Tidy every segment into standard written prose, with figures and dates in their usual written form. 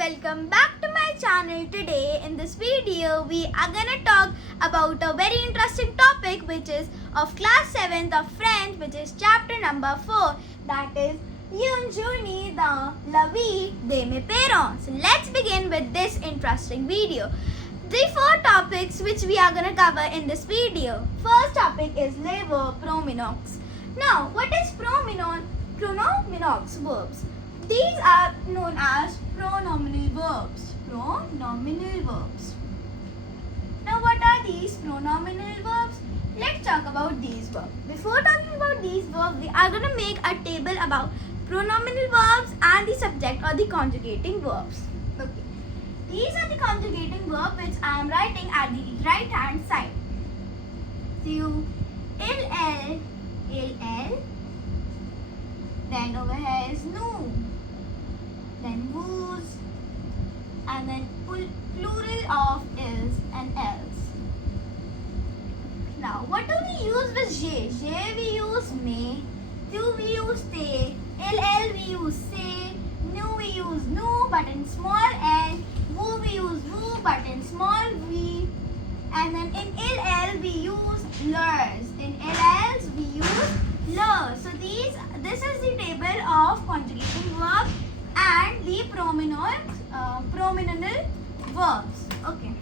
welcome back to my channel. Today in this video we are gonna talk about a very interesting topic which is of class 7th of French, which is chapter number 4, that is Un journée dans la vie de mes parents. So let's begin with this interesting video. The 4 topics which we are gonna cover in this video. First topic is les verbes pronominaux. Now what is pronominaux verbs? These are known as pronominal verbs. Pronominal verbs. Now what are these pronominal verbs? Let's talk about these verbs. Before talking about these verbs, we are going to make a table about pronominal verbs and the subject or the conjugating verbs. Okay. These are the conjugating verbs which I am writing at the right hand side. So, il, then over here is nous, then vous, and then plural of is and else. Now, what do we use with je? Je we use me, tu we use te, il we use se, nous we use nous but in small n, vous we use vous but in small v, and then in il we use leurs. In else we use leurs. So this is the table of conjugating verbs and the pronominal verbs. Okay.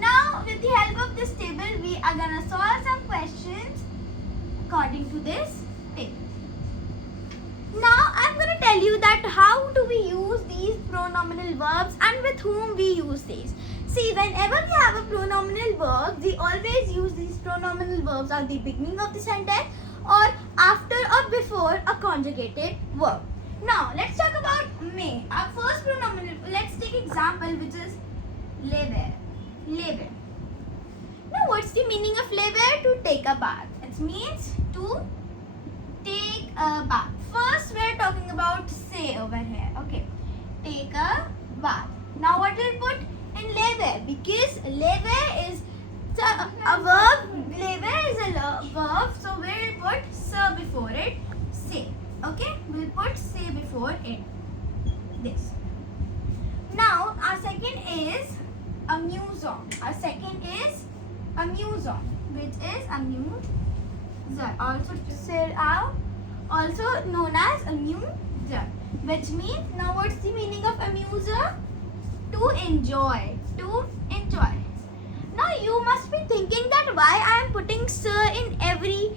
Now with the help of this table we are gonna solve some questions according to this table. Now I'm gonna tell you that how do we use these pronominal verbs and with whom we use these. See, whenever we have a pronominal verb, we always use these pronominal verbs at the beginning of the sentence or after or before a conjugated verb. Now, let's talk about me. Our first pronominal, let's take example which is lever. Lever. Now, what's the meaning of lever? To take a bath. It means to take a bath. First, we're talking about say over here. Okay. Take a bath. Now, what we'll put in lever? Because lever is a verb. Lever is a verb. So, we'll put se before it. Say. Okay, we'll put say before it. This. Now, our second is amusant. Our second is amusant, which is amuser. Also known as amuser, which means, now what's the meaning of amuser? To enjoy. To enjoy. Now you must be thinking that why I am putting sir in every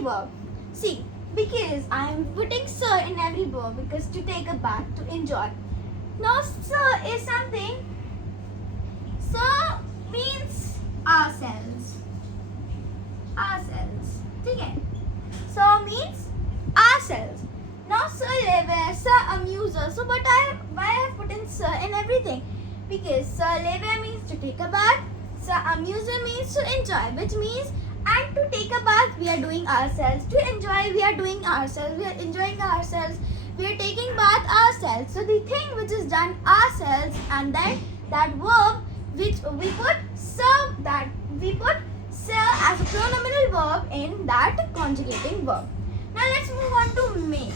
verb. See, because I am putting sir in every verb because to take a bath, to enjoy. Now sir is something. Sir means ourselves. Ourselves. Okay. Sir means ourselves. Now sir lever, sir amuser. So but why I have put in sir in everything? Because sir lever means to take a bath. Sir amuser means to enjoy, which means and to take a bath we are doing ourselves. To enjoy we are doing ourselves. We are enjoying ourselves. We are taking bath ourselves. So the thing which is done ourselves and then that verb which we put sir, that we put sir as a pronominal verb in that conjugating verb. Now let's move on to me.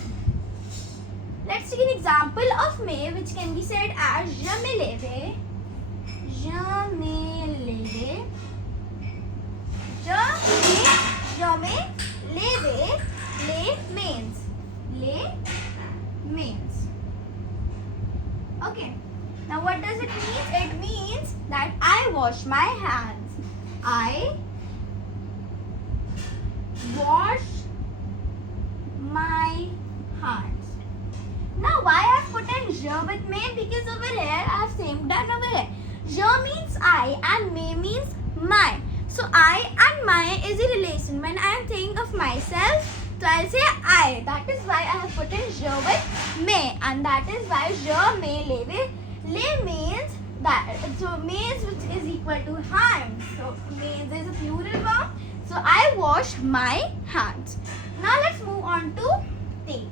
Let's take an example of me which can be said as je me leve. Je me leve. Je me leve. Le means. Le means. Okay. Now what does it mean? It means that I wash my hands. I wash my hands. Now why I have put in je with me? Because over here I have same done over here. Je means I and me means my. So I and my is a relation. When I am thinking of myself, so I'll say I. That is why I have put in je with me, and that is why je me leve. Le means that. So means which is equal to hands. So means is a plural form. So I wash my hands. Now let's move on to te.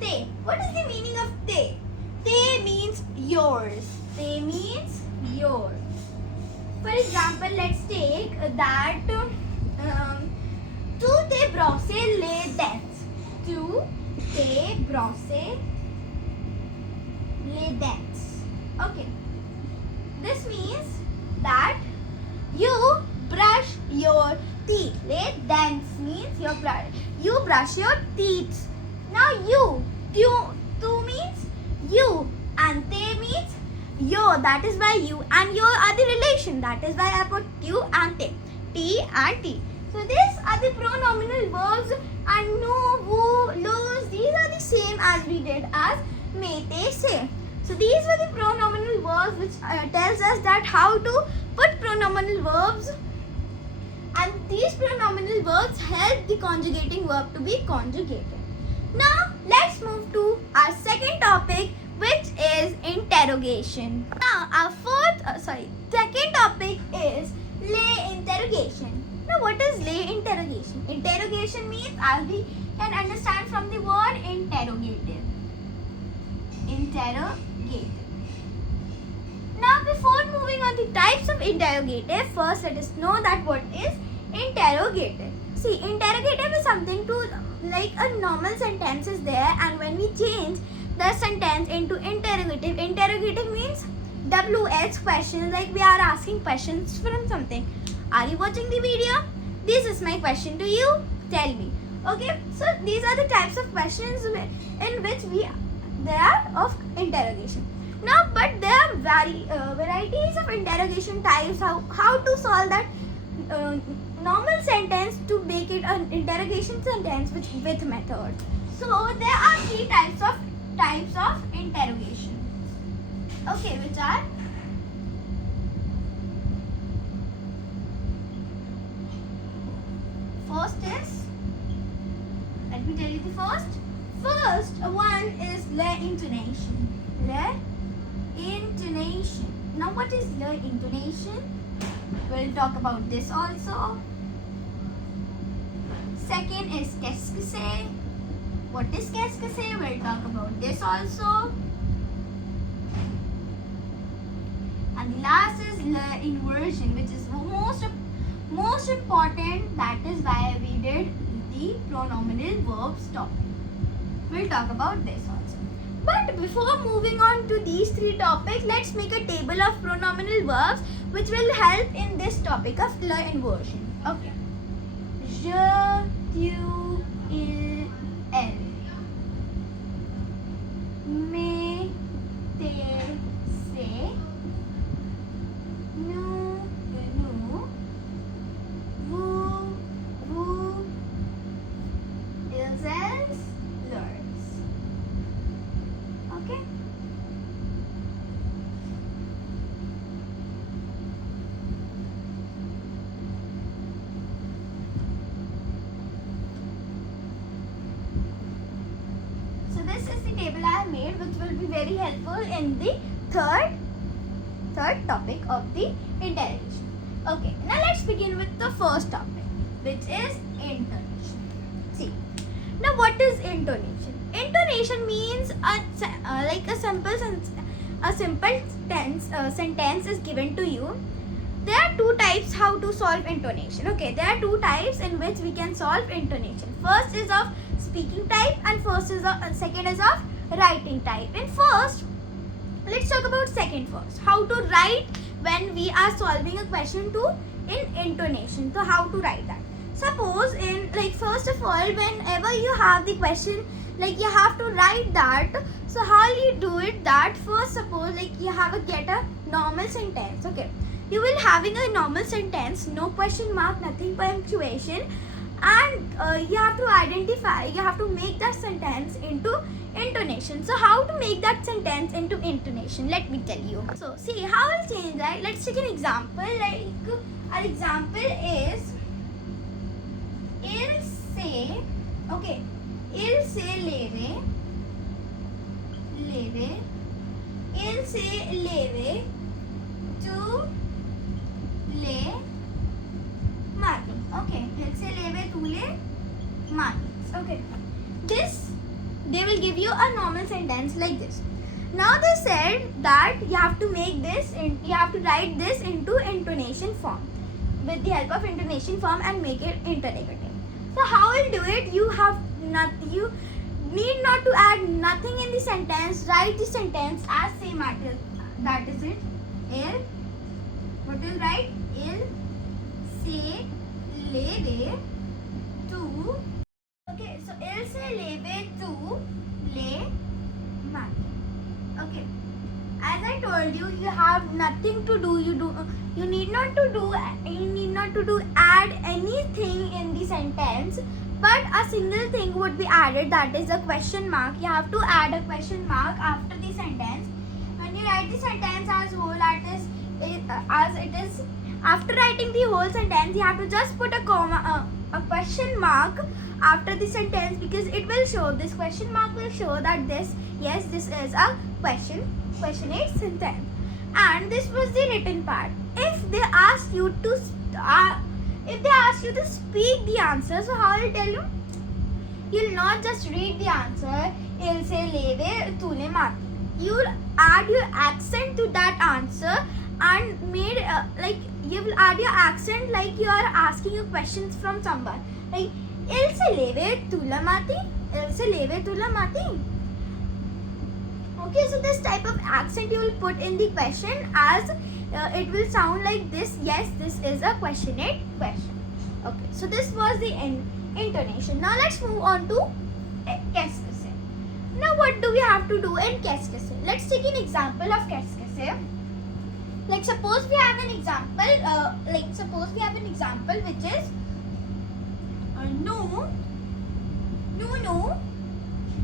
Te. What is the meaning of te? Te means yours. Te means yours. For example, let's take that tu te brosser les dents. To te brosse les dents. Okay. This means that you brush your teeth. Les dents means you brush your teeth. Now tu means you, and te means yo. That is why you and yo are the relation. That is why I put you and te. T and T. So these are the pronominal verbs, and no, wo, los. These are the same as we did as may, te, say. So these were the pronominal verbs which tells us that how to put pronominal verbs, and these pronominal verbs help the conjugating verb to be conjugated. Now let's move to our second topic, which is interrogation. Now our second topic is lay interrogation. Now what is lay interrogation? Interrogation means, as we can understand from the word interrogative. Interrogative. Now before moving on the types of interrogative, first let us know that what is interrogative. See, interrogative is something to, like a normal sentence is there, and when we change the sentence into interrogative, interrogative means WH questions, like we are asking questions from something. Are you watching the video? This is my question to you. Tell me. Okay, so these are the types of questions in which there are of interrogation. Now, but there are varieties of interrogation types. How to solve that normal sentence to make it an interrogation sentence with method. So there are three types of interrogation. Okay, which are first is, let me tell you the first. First one is le intonation. Le intonation. Now what is le intonation? We'll talk about this also. Second is qu'est-ce que c'est. What is qu'est-ce que c'est? We'll talk about this also. And the last is le inversion, which is most important. That is why we did the pronominal verbs topic. We'll talk about this also. But before moving on to these three topics, let's make a table of pronominal verbs which will help in this topic of le inversion. Okay. Je, tu, il, elle. Me, te, se. Nous, nous. Vous, vous. Ils, elles, leurs. Okay. So this is the table I have made, which will be very helpful in the third topic of the interrogation. Okay, now let's begin with the first topic, which is intonation. See, now what is intonation? Intonation means like a simple sentence is given to you. There are two types how to solve intonation. Okay, there are two types in which we can solve intonation. First is of speaking type, and second is of writing type. And first, let's talk about second first. How to write when we are solving a question in intonation. So how to write that? Suppose first of all, whenever you have the question, like you have to write that. So how you do it? That first, suppose you get a normal sentence. Okay, you will having a normal sentence, no question mark, nothing punctuation, and you have to identify. You have to make that sentence into intonation. So how to make that sentence into intonation? Let me tell you. So see how I'll change that. Let's take an example. Our example is il say. Okay. Il say leve, il say leve, tu le mani. Okay, il say leve, tu le mani. Okay, this they will give you a normal sentence like this. Now they said that you have to write this into intonation form with the help of intonation form and make it interrogative. So how will do it? You need not to add nothing in the sentence. Write the sentence as same as it. That is it. What will write? Se leve tu. Okay, so il se leve tu le mate. Okay. As I told you, you have nothing to do. You need not to do add anything in the sentence, but a single thing would be added, that is a question mark. You have to add a question mark after the sentence. When you write the sentence as whole, as it is, after writing the whole sentence, you have to just put a comma, a question mark after the sentence, because it will show, this question mark will show that this is a questionate sentence. And this was the written part. If they ask you to speak the answer, so how will tell you? You'll not just read the answer, il se leve tu le mate. You'll add your accent to that answer and you will add your accent like you are asking a question from someone. Like, il se leve tu la mate? Il se leve tu la mate? Okay, so this type of accent you will put in the question, as it will sound like this. Yes, this is a questionate question. Okay, so this was the intonation. Now let's move on to qu'est-ce que c'est. Now what do we have to do in qu'est-ce que c'est? Let's take an example of qu'est-ce que c'est. Like suppose we have an example. Which is no.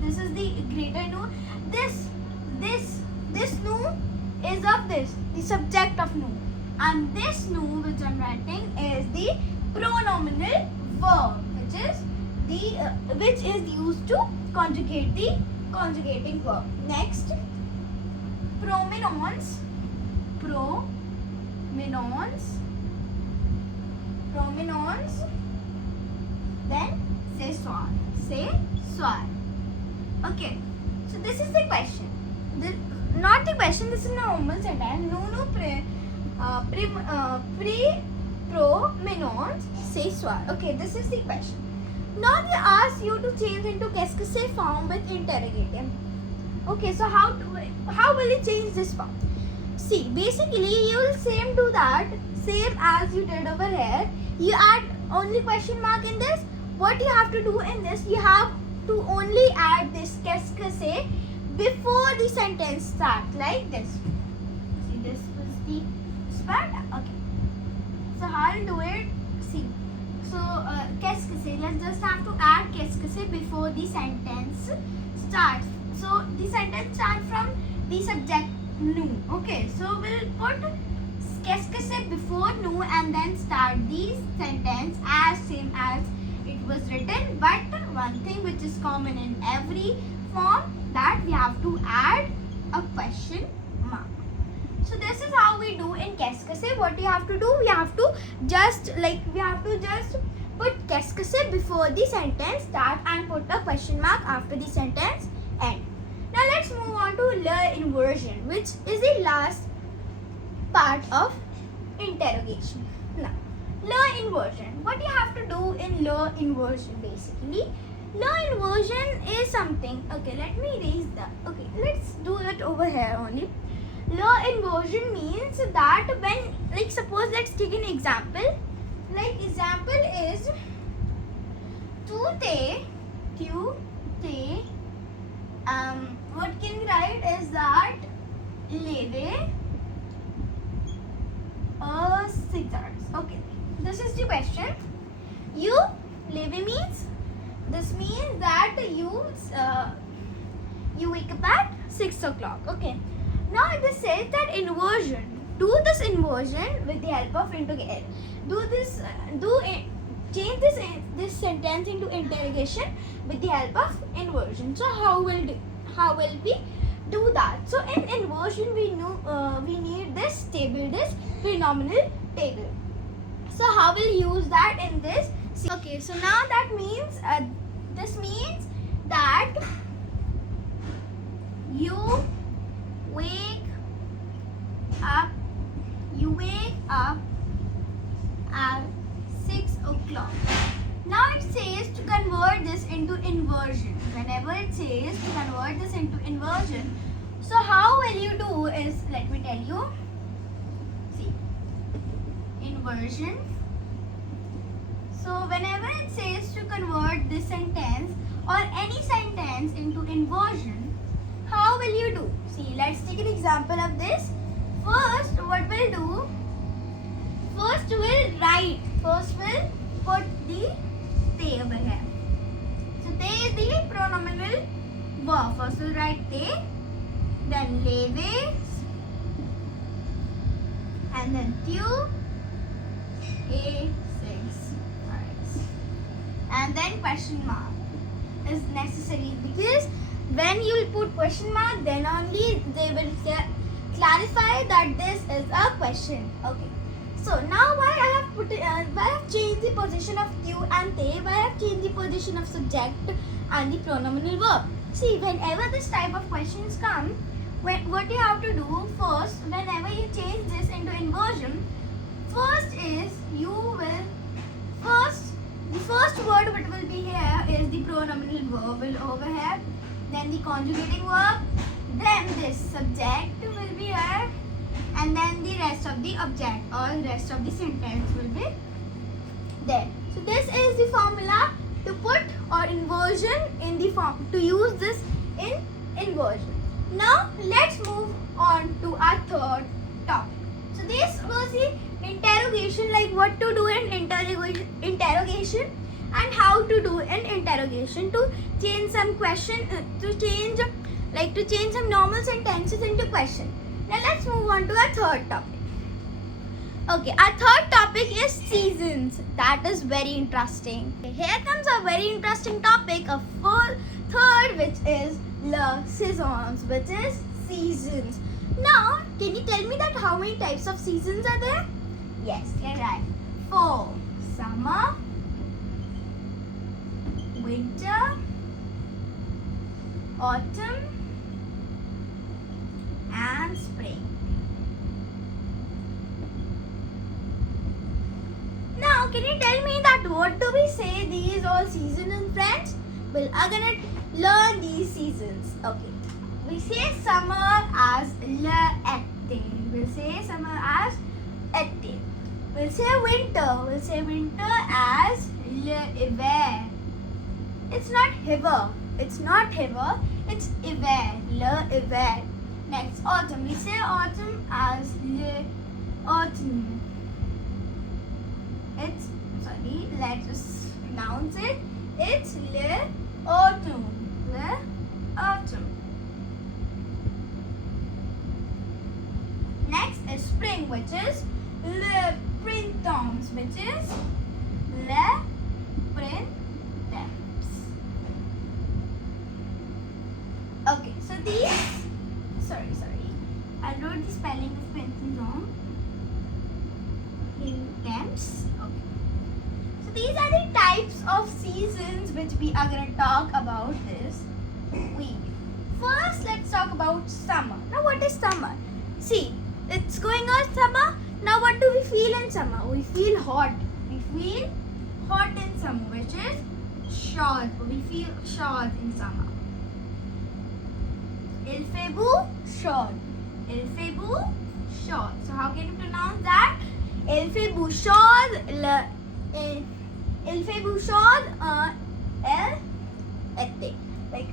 This is the greater no. This no is of this, the subject of no, and this no which I'm writing is the pronominal verb, which is used to conjugate the conjugating verb. Next, prominence, then c'est soir. Okay, so this is the question. Not the question, this is a normal sentence. Prominence c'est soir. Okay, this is the question. Now they ask you to change into qu'est-ce que c'est form with interrogative. Okay, so how will you change this form? See, basically you will do that same as you did over here. You add only question mark in this. What you have to do in this, you have to only add this qu'est-ce que c'est before the sentence starts, like this. See, this was the part. Okay. So how to do it? See. So qu'est-ce que c'est? Let's just have to add qu'est-ce que c'est before the sentence starts. So the sentence starts from the subject nous. Okay. So we'll put qu'est-ce que c'est before nous and then start the sentence as same as it was written. But one thing which is common in every form, that we have to add a question mark. So this is how we do in qu'est-ce que c'est. What you have to do, we have to just put qu'est-ce que c'est before the sentence start and put a question mark after the sentence end. Now let's move on to le inversion, which is the last part of interrogation. Now, le inversion. What you have to do in le inversion, basically, le inversion is something. Okay, let me erase that. Okay, let's do it over here only. Le inversion means that when, like, suppose let's take an example. Like, example is what can we write is that leve scissors. Okay, this is the question. You leve means, this means that you wake up at 6 o'clock. Okay. Now this says that inversion. Do this inversion with the help of interrogation. Change this sentence into interrogation with the help of inversion. So how will we do that? So in inversion we need this table, this phenomenal table. So how will you use that in this? Okay, so now that means this means that you wake up at 6 o'clock. Now it says to convert this into into inversion, whenever it says to convert this into inversion, so how will you do is, let me tell you. See, inversion. So whenever it says to convert this sentence or any sentence into inversion, how will you do? See, let's take an example of this. First, what we'll do? First, we'll put the te over here. So te is the pronominal verb. First, we'll write te, then leves, and then tu, a, six. Alright. And then question mark is necessary, because when you will put question mark, then only they will clarify that this is a question. Okay. So now why I have changed the position of tu and te, why I have changed the position of subject and the pronominal verb. See, whenever this type of questions come, what you have to do first, whenever you change this into inversion, first is the first word what will be here is the pronominal verb will over here, then the conjugating verb, then this subject will be here, and then the rest of the object or rest of the sentence will be there. So this is the formula to put or inversion in the form, to use this in inversion. Now let's move on to our third topic. So this was the interrogation, like what to do in interrogation and how to do an interrogation to change some question, to change some normal sentences into question. Now let's move on to our third topic. Okay, our third topic is seasons. That is very interesting. Here comes a very interesting topic of third, which is le saisons, which is seasons. Now, can you tell me that how many types of seasons are there? Yes, you're right. 4. Summer, winter, autumn, and spring. Now, can you tell me that what do we say these all seasons in French? Well, I'm gonna learn these seasons. Okay. We say summer as l'été. We'll say summer as été. We'll say winter as l'hiver. It's not hiver. It's hiver. L'hiver. Next, autumn. We say autumn as l'automne. Let's just pronounce it. It's l'automne. L'automne. Next is spring, which is le printemps, which is le printemps. Okay, so these, sorry, I wrote the spelling of printemps wrong. Printemps. Okay. So these are the types of seasons which we are going to talk about this week. First, let's talk about summer. Now, what is summer? See, it's going on summer. Now, what do we feel in summer? We feel hot. We feel hot in summer, which is chaud. We feel chaud in summer. Il fait beau, chaud. Il fait beau, chaud. So, how can you pronounce that? Il fait beau, chaud. Il fait beau, chaud. Été. Like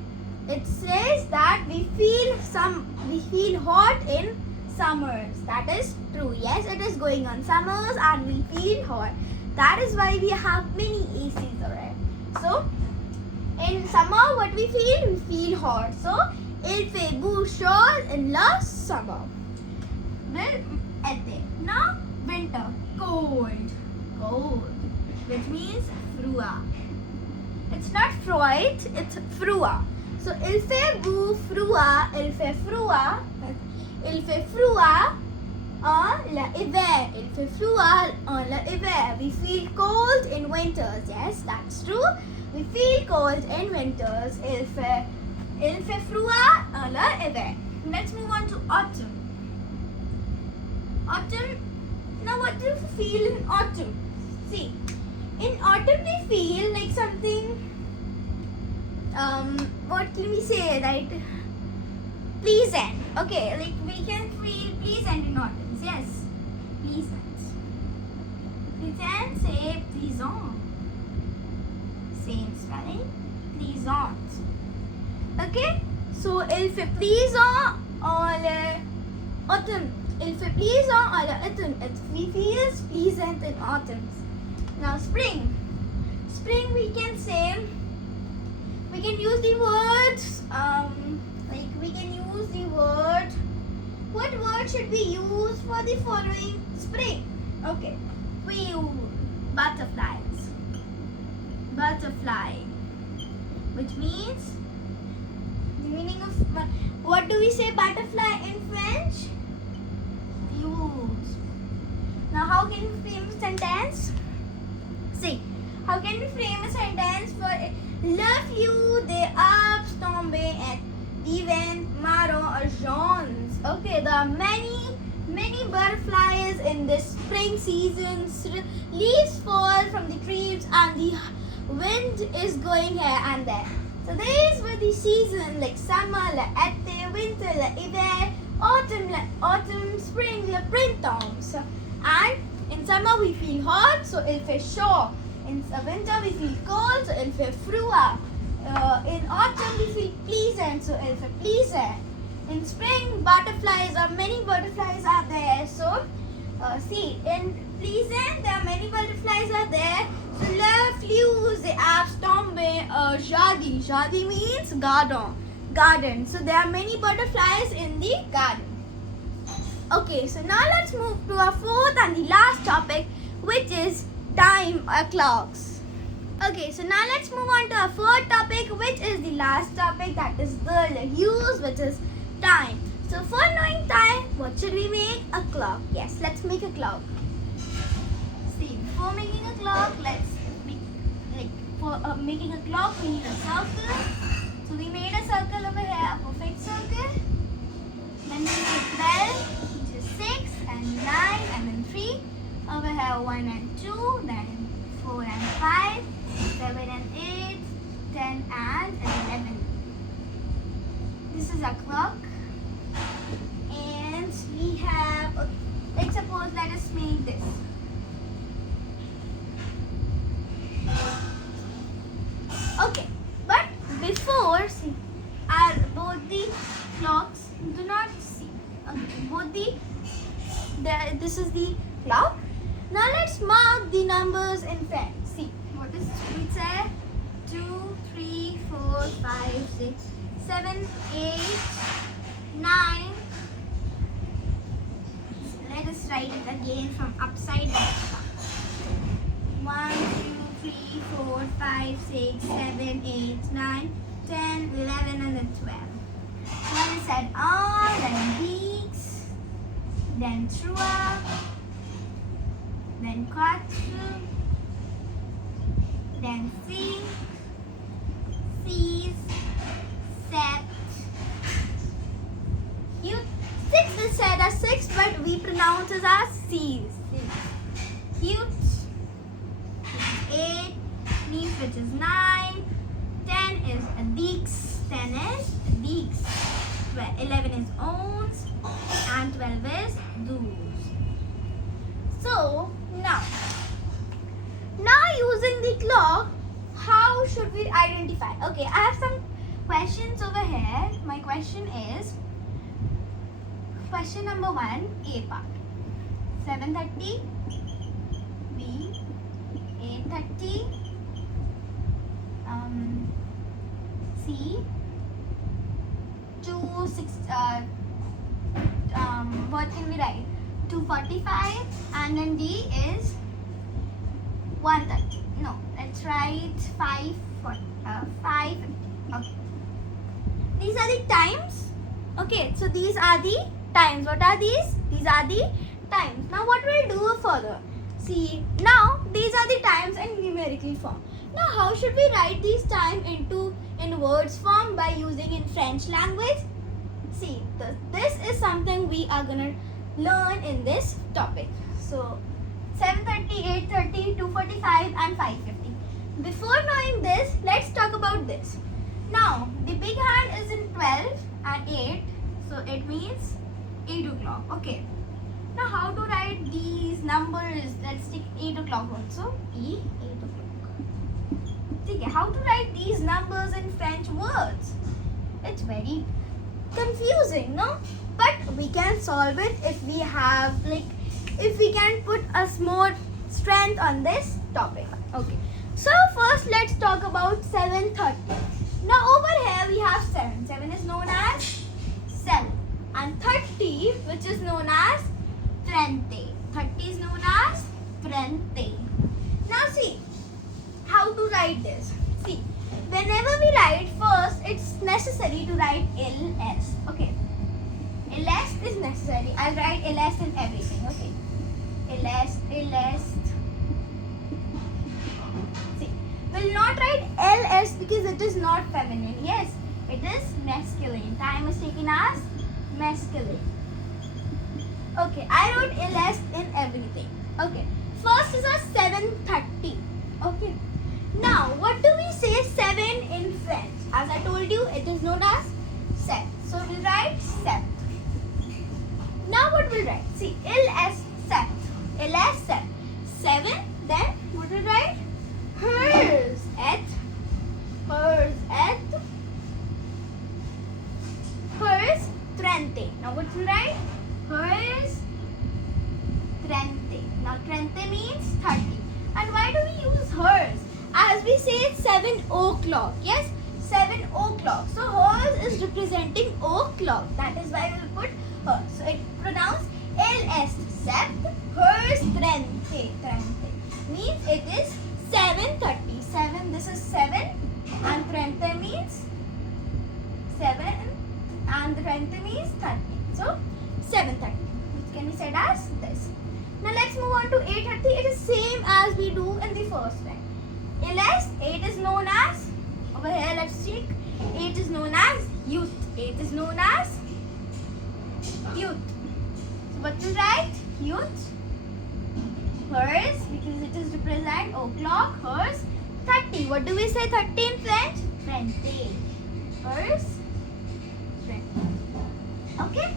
it says that we feel hot in summers. That is true. Yes, it is going on summers and we feel hot. That is why we have many ACs, alright. So in summer, what we feel hot. So il fait beau, chaud in la summer. Then été. Now winter, cold, which means froid. It's not froid, it's froid. So il fait beau, froid, il fait froid en l'hiver. Il fait froid en l'hiver. We feel cold in winters. Yes, that's true. We feel cold in winters. Il fait froid en l'hiver. Let's move on to autumn. Autumn. Now, what do we feel in autumn? See, in autumn we feel like something what can we say, right? Pleasant. Okay, like we can feel pleasant in autumn. Yes, pleasant. Pleasant, say pleasant. Same spelling, pleasant. Okay, so il fait plaisant en autumn. Il fait plaisant en autumn. It feels pleasant in autumn. Now spring. Spring we can say, we can use the words, like we can use the word, what word should we use for the following spring? Okay, we use butterflies. Butterfly, which means, the meaning of, what do we say butterfly in French? Use. Now how can we frame a sentence? See, how can we frame a sentence for le flux des arbres tombés et divers marrons or jaunes? Okay, there are many butterflies in this spring season. Leaves fall from the trees and the wind is going here and there. So these were the seasons like summer, le été, winter, le hiver, autumn, spring, le printemps. So, and in summer we feel hot, so il fait chaud. In winter we feel cold, so il fait froid. In autumn we feel pleasant, so il fait plaisant. In spring, many butterflies are there. So see, in pleasant there are many butterflies are there. So le flux des arbres tombés, jardin. Jardin means garden. So there are many butterflies in the garden. Okay, so now let's move to our fourth and the last topic, which is time or clocks. Okay, so now let's move on to our fourth topic, which is the last topic, that is the use, which is time. So for knowing time, what should we make? A clock. Yes, let's make a clock. See, before making a clock, let's make, like, for making a clock, we need a circle. So we made a circle over here, a perfect circle. Then we made 12, which is 6 and 9 and then 3. Over here 1 and 2, then 4 and 5, 7 and 8, 10 and 11. This is a clock. And we have, let's suppose, let us make this. Okay, but before, see, both the clocks do not see. Okay, this is the clock. Now let's mark the numbers in front. See, what is it say? 2, 3, 4, 5, 6, 7, 8, 9. Let us write it again from upside down. 1, 2, 3, 4, 5, 6, 7, 8, 9, 10, 11, and then 12. Then we said on, then weeks, then trois, then quatre, then cinq, six, sept. Six is said as 6, but we pronounce it as C's. Cute, 8, means which is 9, 10 is a dix, 10 is dix, 11 is ons, and 12 is do's. So now using the clock, how should we identify? Okay, I have some questions over here. My question is, question number 1, A part. 7:30, B, 8:30, C, 2:6. What can we write? 2:45, and then D is 1:30. No, let's write 5:50. Okay. These are the times. Okay, so these are the times. What are these? These are the times. Now what we'll do further? See, now these are the times in numerical form. Now how should we write these time in words form by using in French language? See, this is something we are gonna learn in this topic. So 7:30, 8:30, 2:45 and 5:50. Before knowing this, let's talk about this. Now, the big hand is in 12 and 8. So, it means 8 o'clock. Okay. Now, how to write these numbers? Let's take 8 o'clock also. 8 o'clock. Okay, how to write these numbers in French words? It's very confusing, no? But we can solve it if we have, if we can put us more strength on this topic. Okay. So, first let's talk about 7:30. Now, over here we have 7. 7 is known as 7. And 30, which is known as trente. 30 is known as trente. Now see, how to write this? See, whenever we write first, it's necessary to write ls. Okay. ls is necessary. I'll write ls in everything. Okay. ls. See, we'll not write ls because it is not feminine. Yes, it is masculine. Time is taken as masculine. Okay, I wrote ls in everything. Okay, first is a 7:30. Okay, now what do we say 7 in French? As I told you, it is known as 7. So we'll write 7. Now what we'll write? See, ls 7. ls 7. 7, then what we'll write? Hers at trente. Now what we'll write? Hers trente. Now trente means 30. And why do we use hers? As we say it's 7 o'clock. Yes, 7 o'clock. So hers is representing o'clock. That is why we will put hers. So it pronounced ls sept, hers trente. Trente means it is 7:30. 7, this is 7 and trente means 7 and trente means 30. So 7:30, which can be said as this. Now let's move on to 8:30. It is same as we do in the first time. ls 8 is known as, over here let's check, 8 is known as youth. 8 is known as youth. So what to write? Youth. Hers, because it is represent o'clock. Hers 30. What do we say 30 in French? Trente. Hers 20. Okay.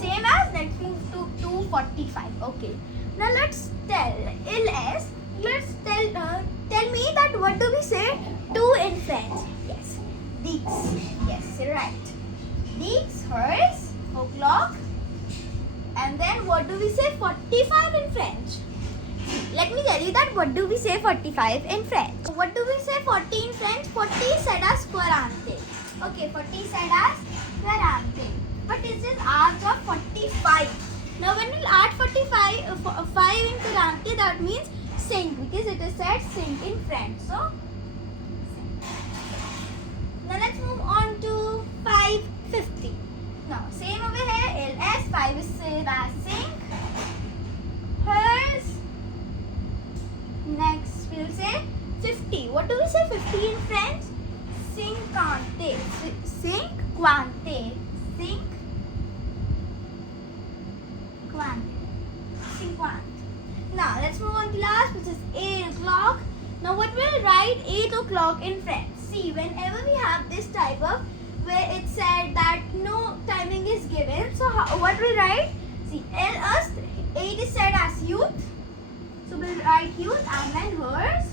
Same as, let's move to 2:45. Okay. Now let's tell ls. Let's tell me that what do we say 2 in French? Yes. Dix. Yes, right. Dix, hers, o'clock. And then what do we say 45 in French? Let me tell you that what do we say 45 in French. What do we say 40 in French? 40 said as quarante. Okay, 40 said as quarante. But it is asked of 45. Now when we'll add 45, 5 in quarante, that means cinq, because it is said cinq in French. So, now let's move on to 5:50. Now, same over here, ls, 5 is said as cinq. Hers, next we'll say 50. What do we say 50 in French? Cinquante. Cinquante. Cinquante. Now let's move on to last, which is 8 o'clock. Now what we'll write 8 o'clock in French? See, whenever we have this type of where it said that no timing is given, so what we'll write? See, 8 is said as youth. So we'll write youth and then hers,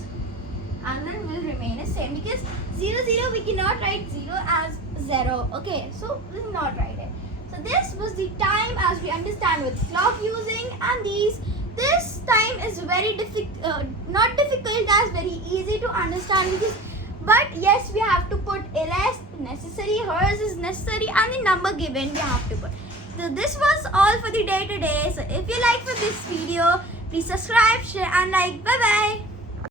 and then will remain the same, because 0 0 we cannot write 0 as 0. Okay, so we'll not write it. So this was the time as we understand with clock using, and this time is very not difficult, as very easy to understand, because but yes, we have to put ls necessary, hers is necessary, and the number given we have to put. So this was all for the day today. So if you like for this video, please subscribe, share and like. Bye bye.